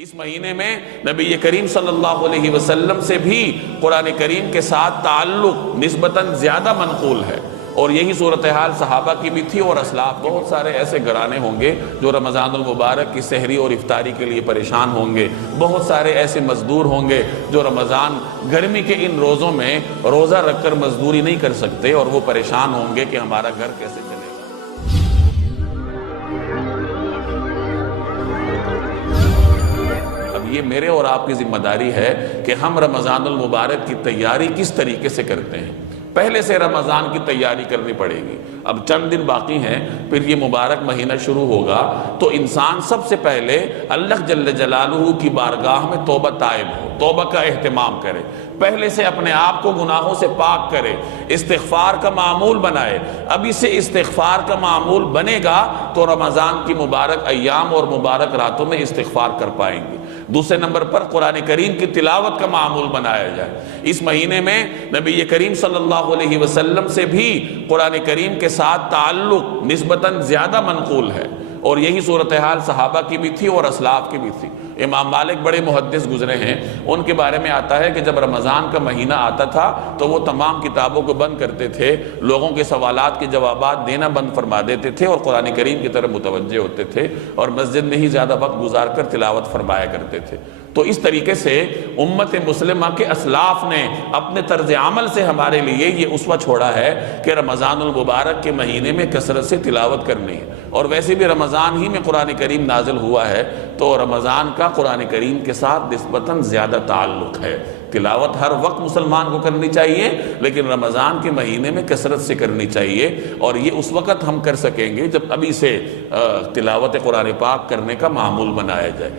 اس مہینے میں نبی کریم صلی اللہ علیہ وسلم سے بھی قرآن کریم کے ساتھ تعلق نسبتاً زیادہ منقول ہے، اور یہی صورتحال صحابہ کی بھی تھی اور اسلاف۔ بہت سارے ایسے گھرانے ہوں گے جو رمضان المبارک کی سحری اور افطاری کے لیے پریشان ہوں گے، بہت سارے ایسے مزدور ہوں گے جو رمضان گرمی کے ان روزوں میں روزہ رکھ کر مزدوری نہیں کر سکتے، اور وہ پریشان ہوں گے کہ ہمارا گھر کیسے چلے گا۔ یہ میرے اور آپ کی ذمہ داری ہے کہ ہم رمضان المبارک کی تیاری کس طریقے سے کرتے ہیں۔ پہلے سے رمضان کی تیاری کرنی پڑے گی۔ اب چند دن باقی ہیں، پھر یہ مبارک مہینہ شروع ہوگا، تو انسان سب سے پہلے اللہ جل جلالہ کی بارگاہ میں توبہ طائب ہو، توبہ کا اہتمام کرے، پہلے سے اپنے آپ کو گناہوں سے پاک کرے، استغفار کا معمول بنائے۔ ابھی سے استغفار کا معمول بنے گا تو رمضان کی مبارک ایام اور مبارک راتوں میں استغفار کر پائیں گے۔ دوسرے نمبر پر قرآن کریم کی تلاوت کا معمول بنایا جائے۔ اس مہینے میں نبی کریم صلی اللہ علیہ وسلم سے بھی قرآن کریم کے ساتھ تعلق نسبتاً زیادہ منقول ہے، اور یہی صورتحال صحابہ کی بھی تھی اور اسلاف کی بھی تھی۔ امام مالک بڑے محدث گزرے ہیں، ان کے بارے میں آتا ہے کہ جب رمضان کا مہینہ آتا تھا تو وہ تمام کتابوں کو بند کرتے تھے، لوگوں کے سوالات کے جوابات دینا بند فرما دیتے تھے، اور قرآن کریم کی طرف متوجہ ہوتے تھے، اور مسجد میں ہی زیادہ وقت گزار کر تلاوت فرمایا کرتے تھے۔ تو اس طریقے سے امت مسلمہ کے اسلاف نے اپنے طرز عمل سے ہمارے لیے یہ اسوہ چھوڑا ہے کہ رمضان المبارک کے مہینے میں کثرت سے تلاوت کرنی ہے، اور ویسے بھی رمضان ہی میں قرآن کریم نازل ہوا ہے، تو رمضان کا قرآن کریم کے ساتھ نسبتاً زیادہ تعلق ہے۔ تلاوت ہر وقت مسلمان کو کرنی چاہیے، لیکن رمضان کے مہینے میں کثرت سے کرنی چاہیے، اور یہ اس وقت ہم کر سکیں گے جب ابھی سے تلاوت قرآن پاک کرنے کا معمول بنایا جائے۔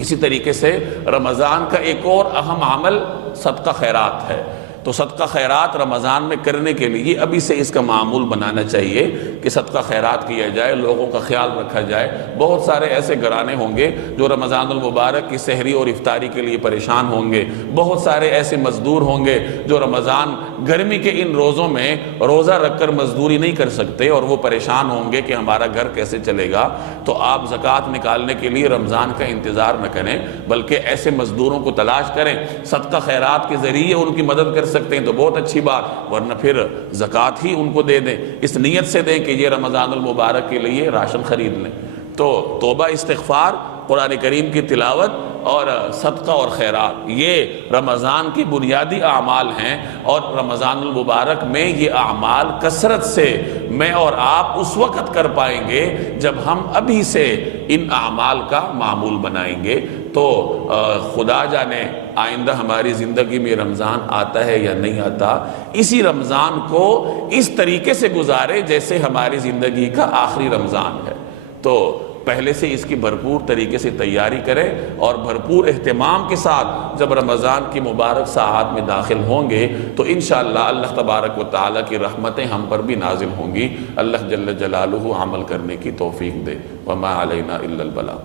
اسی طریقے سے رمضان کا ایک اور اہم عمل صدقہ خیرات ہے، تو صدقہ خیرات رمضان میں کرنے کے لیے ابھی سے اس کا معمول بنانا چاہیے کہ صدقہ خیرات کیا جائے، لوگوں کا خیال رکھا جائے۔ بہت سارے ایسے گھرانے ہوں گے جو رمضان المبارک کی سحری اور افطاری کے لیے پریشان ہوں گے، بہت سارے ایسے مزدور ہوں گے جو رمضان گرمی کے ان روزوں میں روزہ رکھ کر مزدوری نہیں کر سکتے، اور وہ پریشان ہوں گے کہ ہمارا گھر کیسے چلے گا۔ تو آپ زکوٰۃ نکالنے کے لیے رمضان کا انتظار نہ کریں، بلکہ ایسے مزدوروں کو تلاش کریں، صدقہ خیرات کے ذریعے ان کی مدد کر سکتے ہیں تو بہت اچھی بات، ورنہ پھر زکوٰۃ ہی ان کو دے دیں، اس نیت سے دیں کہ یہ رمضان المبارک کے لیے راشن خرید لیں۔ تو توبہ، استغفار، قرآن کریم کی تلاوت اور صدقہ اور خیرات، یہ رمضان کی بنیادی اعمال ہیں، اور رمضان المبارک میں یہ اعمال کثرت سے میں اور آپ اس وقت کر پائیں گے جب ہم ابھی سے ان اعمال کا معمول بنائیں گے۔ تو خدا جانے آئندہ ہماری زندگی میں رمضان آتا ہے یا نہیں آتا، اسی رمضان کو اس طریقے سے گزارے جیسے ہماری زندگی کا آخری رمضان ہے۔ تو پہلے سے اس کی بھرپور طریقے سے تیاری کریں، اور بھرپور اہتمام کے ساتھ جب رمضان کی مبارک ساعات میں داخل ہوں گے تو انشاءاللہ اللہ تبارک و تعالیٰ کی رحمتیں ہم پر بھی نازل ہوں گی۔ اللہ جل جلالہ عمل کرنے کی توفیق دے۔ وما علینا الا البلاغ۔